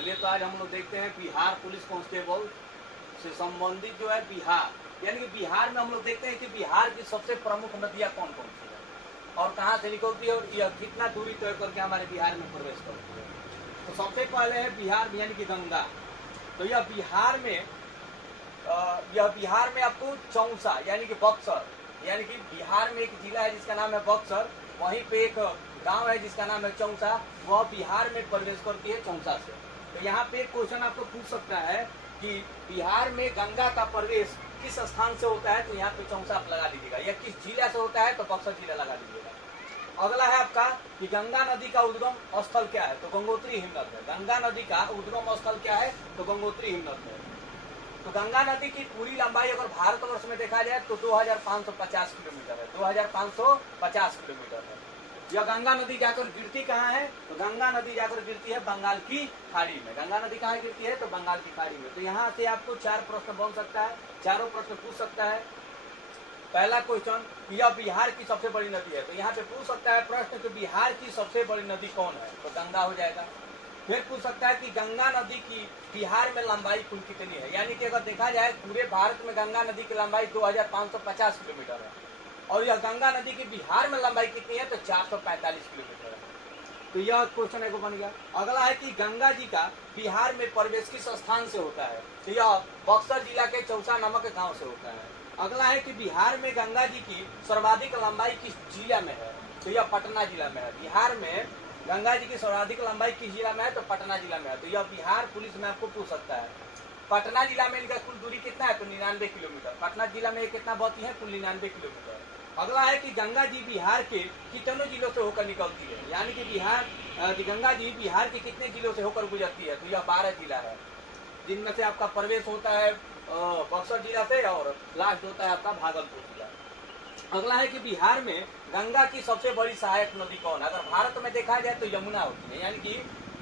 चलिए तो आज हम लोग देखते हैं बिहार पुलिस कांस्टेबल से संबंधित जो है बिहार, यानी कि बिहार में हम लोग देखते हैं कि बिहार की सबसे प्रमुख नदियां कौन कौन सी है और कहाँ से निकलती है और यह कितना दूरी तय करके हमारे बिहार में प्रवेश करती है। तो सबसे पहले है बिहार यानी कि गंगा। तो यह बिहार में आपको चौसा यानी कि बक्सर, यानी कि बिहार में एक जिला है जिसका नाम है बक्सर, वहीं पे एक गांव है जिसका नाम है चौसा, वह बिहार में प्रवेश करती है चौसा से। तो यहाँ पे एक क्वेश्चन आपको पूछ सकता है कि बिहार में गंगा का प्रवेश किस स्थान से होता है, तो यहाँ पे चौसा आप लगा लीजिएगा, या किस जिला से होता है तो बक्सर जिला लगा लीजिएगा। अगला है आपका कि गंगा नदी का उद्गम स्थल क्या है, तो गंगोत्री हिमनद है। गंगा नदी का उद्गम स्थल क्या है, तो गंगोत्री हिमनद है। तो गंगा नदी की पूरी लंबाई अगर भारतवर्ष में देखा जाए तो 2550 किलोमीटर है, 2550 किलोमीटर है। यह गंगा नदी जाकर गिरती कहाँ है, तो गंगा नदी जाकर गिरती है बंगाल की खाड़ी में। गंगा नदी कहाँ गिरती है, तो बंगाल की खाड़ी में। तो यहाँ से आपको 4 प्रश्न बन सकता है, चारों प्रश्न पूछ सकता है। पहला क्वेश्चन, यह बिहार की सबसे बड़ी नदी है, तो यहाँ पे पूछ सकता है प्रश्न कि बिहार की सबसे बड़ी नदी कौन है, तो गंगा हो जाएगा। फिर पूछ सकता है कि गंगा नदी की बिहार में लंबाई कुल कितनी है, यानी कि अगर देखा जाए पूरे भारत में गंगा नदी की लंबाई 2550 किलोमीटर है और यह गंगा नदी की बिहार में लंबाई कितनी है, तो 445 किलोमीटर है। तो यह क्वेश्चन एक बन गया। अगला है कि गंगा जी का बिहार में प्रवेश किस स्थान से होता है, तो यह बक्सर जिला के चौसा नामक गांव से होता है। अगला है कि बिहार में गंगा जी की सर्वाधिक लंबाई किस जिला में है, तो यह पटना जिला में है। बिहार में गंगा जी की सर्वाधिक लंबाई किस जिला में है, तो पटना जिला में है। तो यह बिहार पुलिस में आपको पूछ सकता है। पटना जिला में इनका कुल दूरी कितना है, तो 99 किलोमीटर। पटना जिला में कितना बहती है, कुल 99 किलोमीटर। अगला है कि गंगा जी बिहार के कितने जिलों से होकर निकलती है, यानी कि गंगा जी बिहार के कितने जिलों से होकर गुजरती है, तो यह 12 जिला है, जिनमें से आपका प्रवेश होता है बक्सर जिला से और लास्ट होता है आपका भागलपुर जिला। अगला है कि बिहार में गंगा की सबसे बड़ी सहायक नदी कौन है। अगर भारत में देखा जाए तो यमुना होती है, यानी कि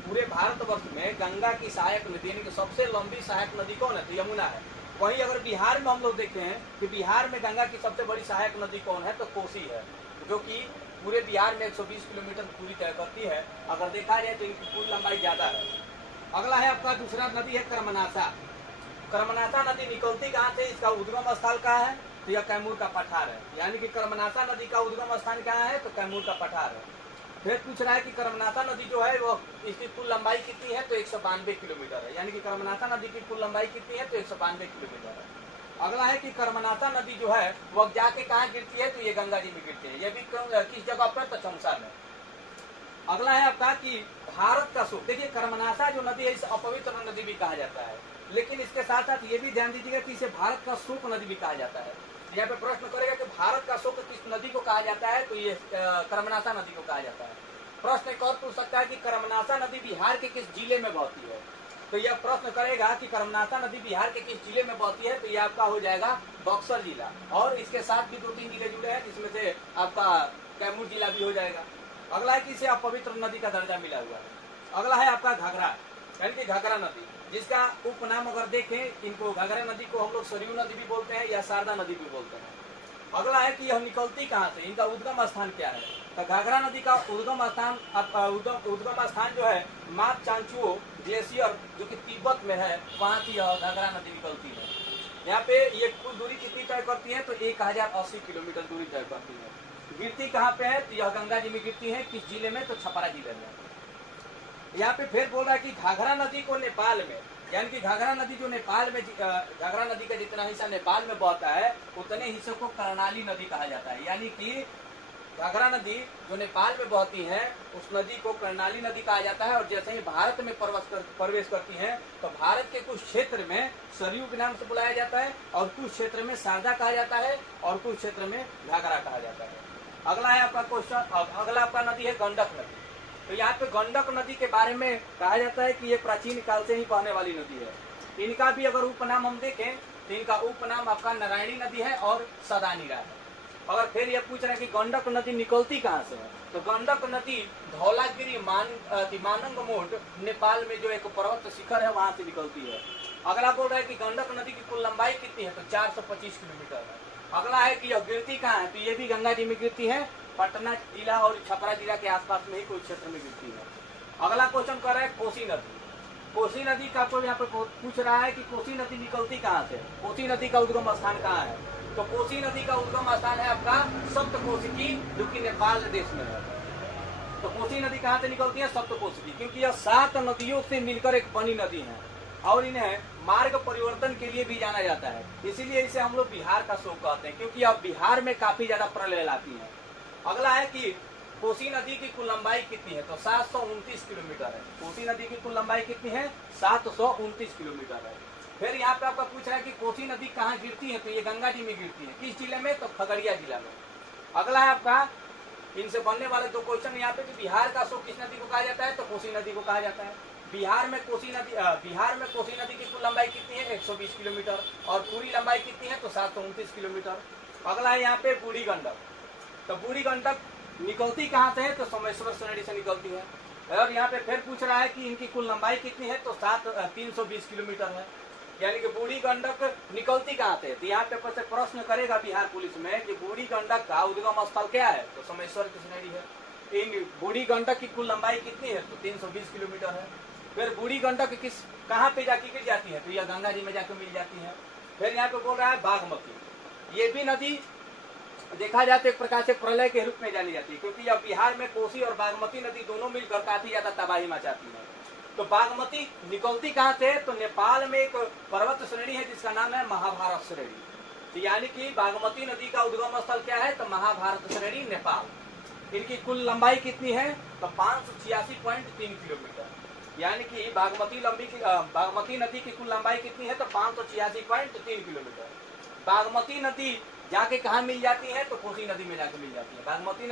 पूरे भारतवर्ष में गंगा की सहायक नदी यानी कि सबसे लंबी सहायक नदी कौन है, तो यमुना है। वहीं अगर बिहार में हम लोग देखते हैं कि बिहार में गंगा की सबसे बड़ी सहायक नदी कौन है, तो कोसी है, जो कि पूरे बिहार में 120 किलोमीटर पूरी तय करती है। अगर देखा जाए तो इनकी कुल लंबाई ज्यादा है। अगला है आपका दूसरा नदी है कर्मनाशा। कर्मनाशा नदी निकलती कहाँ से, इसका उद्गम स्थल कहाँ है, तो यह कैमूर का पठार है, यानी कि कर्मनाशा नदी का उद्गम स्थान कहाँ है, तो कैमूर का पठार है। फिर पूछ रहा है कि कर्मनाशा नदी जो है वो इसकी कुल लंबाई कितनी है, तो 192 किलोमीटर है, यानी कि कर्मनाशा नदी की कुल लंबाई कितनी है, तो 192 किलोमीटर है। अगला है कि कर्मनाशा नदी जो है वह जाके कहाँ गिरती है, तो ये गंगा जी में गिरती है। ये भी किस जगह पर, तो चौसा में। अगला है आपका कि भारत का सुख। देखिए कर्मनाशा जो नदी है इसे अपवित्र नदी भी कहा जाता है, लेकिन इसके साथ साथ ये भी ध्यान दीजिएगा कि इसे भारत का सुख नदी भी कहा जाता है। यहाँ पे प्रश्न करेगा कि भारत का शोक किस नदी को कहा जाता है, तो ये कर्मनाशा नदी को कहा जाता है। प्रश्न एक और पूछ सकता है कि कर्मनाशा नदी बिहार के किस जिले में बहती है, तो यह प्रश्न करेगा कि कर्मनाशा नदी बिहार के किस जिले में बहती है, तो यह आपका हो जाएगा बक्सर जिला। और इसके साथ भी 2-3 जिले जुड़े हैं, जिसमें से आपका कैमूर जिला भी हो जाएगा। अगला है कि इसे अपवित्र नदी का दर्जा मिला हुआ है। अगला है आपका घाघरा, यानी कि घाघरा नदी, जिसका उपनाम अगर देखें, इनको घाघरा नदी को हम लोग सरयू नदी भी बोलते हैं या शारदा नदी भी बोलते हैं। अगला है कि यह निकलती कहाँ से, इनका उद्गम स्थान क्या है, तो घाघरा नदी का उद्गम स्थान जो है माप चांचुओ ग्लेशियर जो कि तिब्बत में है, वहाँ की यह घाघरा नदी निकलती है। यहाँ पे ये कुल दूरी कितनी तय करती है, तो 1080 किलोमीटर दूरी तय करती है। गिरती कहाँ पे है, तो यह गंगा जी में गिरती है, किस जिले में, तो छपरा जिले में। यहाँ पे फिर बोल रहा है कि घाघरा नदी को नेपाल में, यानी कि घाघरा नदी जो नेपाल में, घाघरा नदी का जितना हिस्सा नेपाल में बहता है उतने हिस्से को कर्णाली नदी कहा जाता है। यानी कि घाघरा नदी जो नेपाल में बहती है उस नदी को कर्णाली नदी कहा जाता है। और जैसे ही भारत में प्रवेश करती है तो भारत के कुछ क्षेत्र में सरयू के नाम से बुलाया जाता है और कुछ क्षेत्र में शारदा कहा जाता है और कुछ क्षेत्र में घाघरा कहा जाता है। अगला है आपका क्वेश्चन, अगला आपका नदी है गंडक नदी। तो यहाँ पे गंडक नदी के बारे में कहा जाता है कि ये प्राचीन काल से ही बहने वाली नदी है। इनका भी अगर उपनाम हम देखें तो इनका उपनाम आपका नारायणी नदी है और सदानीरा है। अगर फिर ये पूछ रहे हैं कि गंडक नदी निकलती कहाँ से है, तो गंडक नदी धौलागिरी मानंग मोड नेपाल में जो एक पर्वत शिखर है वहां से निकलती है। अगला बोल रहा है कि गंडक नदी की कुल लंबाई कितनी है, तो 425 किलोमीटर है। अगला है कि यह गिरती कहाँ है, तो ये भी गंगा जी में गिरती है, पटना जिला और छपरा जिला के आसपास में ही कोई क्षेत्र में गिरती है। अगला क्वेश्चन कर रहा है कोसी नदी। कोसी नदी का आपको यहाँ पे पूछ रहा है कि कोसी नदी निकलती कहाँ से, कोसी नदी का उद्गम स्थान कहाँ है। तो कोसी नदी का उद्गम स्थान है आपका सप्तकोशिकी, जो कि नेपाल देश में है। तो कोसी नदी कहाँ से निकलती है, सप्तकोशिकी, क्योंकि यह 7 नदियों से मिलकर एक बनी नदी है और इन्हें मार्ग परिवर्तन के लिए भी जाना जाता है, इसीलिए इसे हम लोग बिहार का शोक कहते हैं, क्योंकि अब बिहार में काफी ज्यादा प्रलय लाती है। अगला है कि कोसी नदी की कुल लंबाई कितनी है, तो 729 किलोमीटर है। कोसी नदी की कुल लंबाई कितनी है, 729 किलोमीटर है। फिर यहाँ पे आपका पूछ रहा है कि कोसी नदी कहाँ गिरती है, तो ये गंगा जी में गिरती है। किस जिले में, तो खगड़िया जिला में। अगला है आपका इनसे बनने वाले 2 क्वेश्चन यहाँ पे कि बिहार का शोक किस नदी को कहा जाता है, तो कोसी नदी को कहा जाता है। बिहार में कोसी नदी की कुल लंबाई कितनी है, 120 किलोमीटर, और पूरी लंबाई कितनी है, तो 729 किलोमीटर। अगला है यहाँ पे बूढ़ी गंडक, तो बूढ़ी गंडक निकलती कहाँ से है, तो सोमेश्वर श्रेणी से निकलती है। और यहाँ पे फिर पूछ रहा है कि इनकी कुल लंबाई कितनी है, तो 320 किलोमीटर है, यानी कि बूढ़ी गंडक निकलती कहाँ से। तो यहाँ पे प्रश्न करेगा बिहार पुलिस में कि बूढ़ी गंडक का उद्गम स्थल क्या है, तो सोमेश्वर की श्रेणी है। इन बूढ़ी गंडक की कुल लंबाई कितनी है, तो 320 किलोमीटर है। फिर बूढ़ी गंडक किस कहाँ पे जाके गिर जाती है, तो यह गंगा जी में जाकर मिल जाती है। फिर यहाँ पे बोल रहा है बागमती, ये भी नदी देखा जाए तो एक प्रकार से प्रलय के रूप में जानी जाती है, क्योंकि अब बिहार में कोसी और बागमती नदी दोनों मिलकर काफी ज्यादा तबाही मचाती है। तो बागमती निकलती कहाँ से, तो नेपाल में एक पर्वत श्रेणी है जिसका नाम है महाभारत श्रेणी। तो यानी कि बागमती नदी का उद्गम स्थल क्या है, तो महाभारत श्रेणी नेपाल। इनकी कुल लंबाई कितनी है, तो 586.3 किलोमीटर, यानी कि बागमती नदी की कुल लंबाई कितनी है, तो 586.3 किलोमीटर। बागमती नदी जाके कहाँ मिल जाती है, तो कोसी नदी में जाके मिल जाती है। बागमती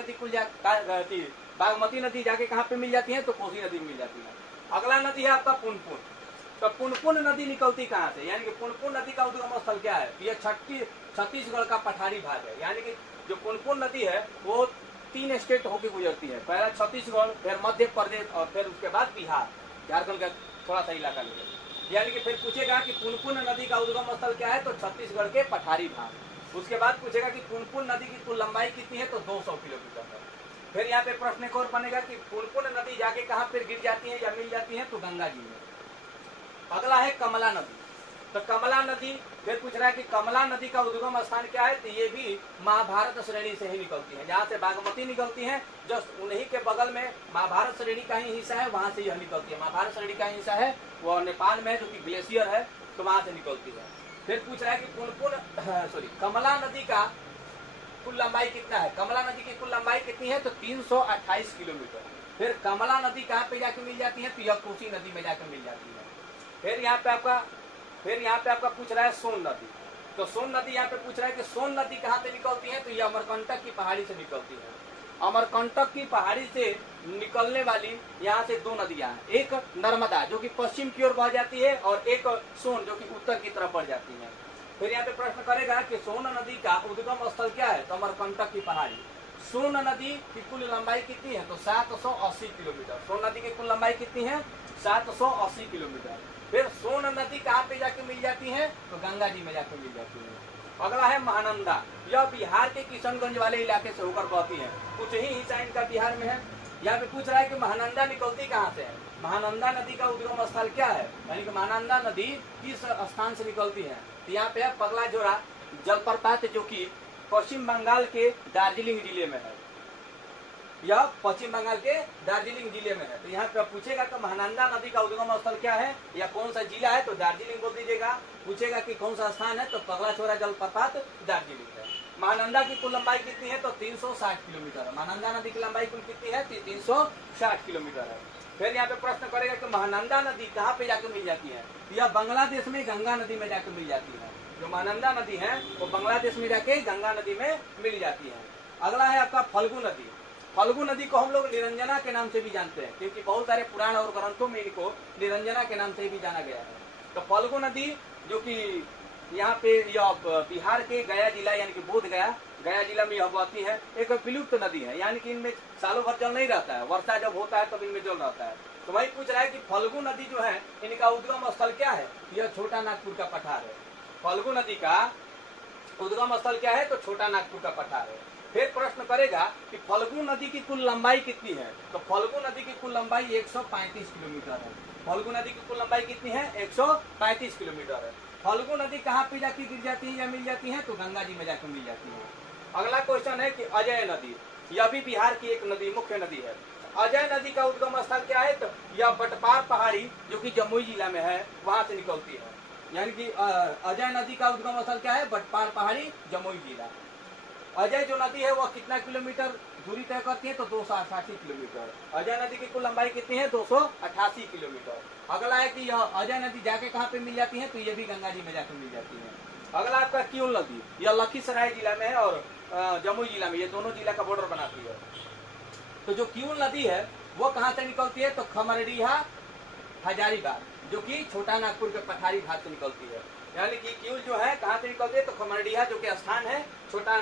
नदी जाके कहाँ पे मिल जाती है, तो कोसी नदी में मिल जाती है। अगला नदी है आपका पुनपुन, तो पुनपुन नदी निकलती कहाँ से, यानी कि पुनपुन नदी का उद्गम स्थल क्या है, यह छत्तीसगढ़ का पठारी भाग है। यानी कि जो पुनपुन नदी है वो 3 स्टेट होकर गुजरती है, पहला छत्तीसगढ़, फिर मध्य प्रदेश और फिर उसके बाद बिहार, झारखंड का थोड़ा सा इलाका लेकर। यानी कि फिर पूछेगा कि पुनपुन नदी का उद्गम स्थल क्या है, तो छत्तीसगढ़ के पठारी भाग। उसके बाद पूछेगा कि पुनपुन नदी की कुल लंबाई कितनी है, तो 200 किलोमीटर है। फिर यहाँ पे प्रश्न एक और बनेगा कि पुनपुन नदी जाके कहाँ पर गिर जाती है या मिल जाती है, तो गंगा जी में। अगला है कमला नदी, तो कमला नदी फिर पूछ रहा है कि कमला नदी का उद्गम स्थान क्या है, तो ये भी महाभारत श्रेणी से ही निकलती है। जहाँ से बागमती निकलती है जस्ट उन्हीं के बगल में महाभारत श्रेणी का ही हिस्सा है, वहां से यह निकलती है। महाभारत श्रेणी का हिस्सा है वो नेपाल में, जो कि ग्लेशियर है, तो वहां से निकलती है। फिर पूछ रहा है कि कमला नदी का कुल लंबाई कितना है, कमला नदी की कुल लंबाई कितनी है, तो 328 किलोमीटर। फिर कमला नदी कहाँ पे जाके मिल जाती है, तो यह कोसी नदी में जाकर मिल जाती है। फिर यहाँ पे आपका पूछ रहा है सोन नदी, तो सोन नदी यहाँ पे पूछ रहा है कि सोन नदी कहाँ से निकलती है, तो ये अमरकंटक की पहाड़ी से निकलती है। अमरकंटक की पहाड़ी से निकलने वाली यहाँ से 2 नदियां हैं, एक नर्मदा जो कि पश्चिम की ओर बह जाती है और एक सोन जो कि उत्तर की तरफ बढ़ जाती है। फिर यहाँ पे प्रश्न करेगा कि सोन नदी का उद्गम स्थल क्या है, तो अमरकंटक की पहाड़ी। सोन नदी की कुल लंबाई कितनी है, तो 780 किलोमीटर। सोन नदी की कुल लंबाई कितनी है, 780 किलोमीटर। फिर सोन नदी कहाँ पे जाके मिल जाती है, तो गंगा जी में जाके मिल जाती है। अगला है महानंदा, यह बिहार के किशनगंज वाले इलाके से होकर बहती है, कुछ ही हिस्सा इनका बिहार में है। यहाँ पे पूछ रहा है कि महानंदा निकलती कहाँ से है, महानंदा नदी का उद्गम स्थल क्या है, यानी कि महानंदा नदी किस स्थान से निकलती है। तो यहाँ पे पगला जोड़ा जलप्रपात जो कि पश्चिम बंगाल के दार्जिलिंग जिले में है, यह पश्चिम बंगाल के दार्जिलिंग जिले में है। तो यहाँ पे पूछेगा कि महानंदा नदी का उद्गम स्थल क्या है या कौन सा जिला है, तो दार्जिलिंग बोल दीजिएगा। पूछेगा कि कौन सा स्थान है, तो पगला छोरा जलप्रपात दार्जिलिंग है। महानंदा की कुल लंबाई कितनी है, तो 360 किलोमीटर है। महानंदा नदी की लंबाई कुल कितनी है, 360 किलोमीटर है। फिर यहाँ पे प्रश्न करेगा कि महानंदा नदी कहाँ पे जाकर मिल जाती है, यह बांग्लादेश में गंगा नदी में जाकर मिल जाती है। जो महानंदा नदी है वो बांग्लादेश में जाके गंगा नदी में मिल जाती है। अगला है आपका फल्गु नदी। फल्गु नदी को हम लोग निरंजना के नाम से भी जानते हैं, क्योंकि बहुत सारे पुराण और ग्रंथों में इनको निरंजना के नाम से भी जाना गया है। तो फल्गु नदी जो कि यहाँ पे यह बिहार के गया जिला यानी कि बोध गया जिला में यह बहती है, एक विलुप्त नदी है, यानी कि इनमें सालों भर जल नहीं रहता है, वर्षा जब होता है तब इनमें जल रहता है। तो वही पूछ रहा है कि फल्गु नदी जो है इनका उद्गम स्थल क्या है, यह छोटा नागपुर का पठार है। फल्गु नदी का उद्गम स्थल क्या है, तो छोटा नागपुर का पठार है। फिर प्रश्न करेगा कि फल्गु नदी की कुल लंबाई कितनी है, तो फल्गु नदी की कुल लंबाई 135 किलोमीटर है। फल्गु नदी की कुल लंबाई कितनी है? 135 किलोमीटर है। फल्गु नदी कहाँ पे जाके गिर जाती है या मिल जाती है? तो गंगा जी में जाकर मिल जाती है। अगला क्वेश्चन है कि अजय नदी, यह भी बिहार की एक नदी, मुख्य नदी है। अजय नदी का उद्गम स्थल क्या है? तो यह बटपार पहाड़ी जो कि जमुई जिला में है वहां से निकलती है। यानी कि अजय नदी का उद्गम स्थल क्या है? बटपार पहाड़ी, जमुई जिला। अजय जो नदी है वह कितना किलोमीटर दूरी तय करती है? तो 288 किलोमीटर। अजय नदी की कुल लंबाई कितनी है? 288 किलोमीटर। अगला है कि यह अजय नदी जाके कहाँ पे मिल जाती है? तो ये भी गंगा जी में जाकर मिल जाती है। अगला आपका किऊल नदी, यह लखीसराय जिला में है और जमुई जिला में, ये दोनों जिला का बॉर्डर बनाती है। तो जो किऊल नदी है वो कहाँ से निकलती है? तो खमरडीहा हजारीबाग, जो कि छोटा नागपुर के पठारी घाट से निकलती है। यानी कि किऊल जो है कहाँ से निकलती है? तो खमरडीहा जो कि स्थान है छोटा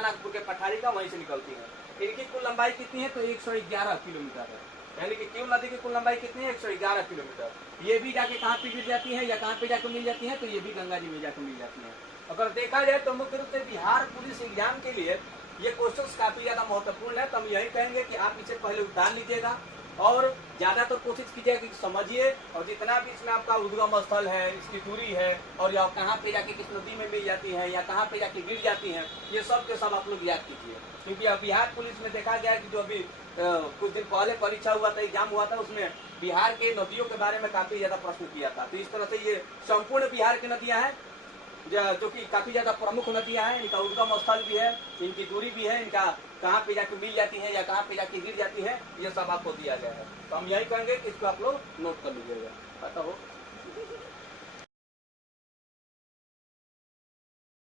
नागपुर के पठारी का, वहीं से निकलती है। इनकी कुल लंबाई कितनी है? तो 111 किलोमीटर है। यानी कि किऊल नदी की कुल लंबाई कितनी है? 111 किलोमीटर। ये भी जाके कहाँ पे गिर जाती है या कहाँ पे जाकर मिल जाती है? तो ये भी गंगा जी में जाकर मिल जाती है। अगर देखा जाए तो मुख्य रूप से बिहार पुलिस एग्जाम के लिए ये क्वेश्चंस काफी ज्यादा महत्वपूर्ण है। तो हम यही कहेंगे कि आप इसे पहले उतार लीजिएगा और ज्यादातर कोशिश कीजिएगा कि समझिए, और जितना भी इसमें आपका उद्गम स्थल है, इसकी दूरी है, और या कहाँ पे जाके किस नदी में मिल जाती है या कहाँ पे जाके गिर जाती है, ये सब के सब आप लोग याद कीजिए। क्योंकि अब बिहार पुलिस में देखा गया कि जो अभी कुछ दिन पहले परीक्षा हुआ था, एग्जाम हुआ था, उसमें बिहार के नदियों के बारे में काफी ज्यादा प्रश्न किया था। तो इस तरह से ये संपूर्ण बिहार की नदियां हैं जो कि काफी ज्यादा प्रमुख नदियां हैं। इनका उद्गम स्थल भी है, इनकी दूरी भी है, इनका कहाँ पे जाके मिल जाती है या कहाँ पे जाके गिर जाती है, ये सब आपको दिया गया है। तो हम यही कहेंगे कि इसको आप लोग नोट कर लीजिएगा। पता हो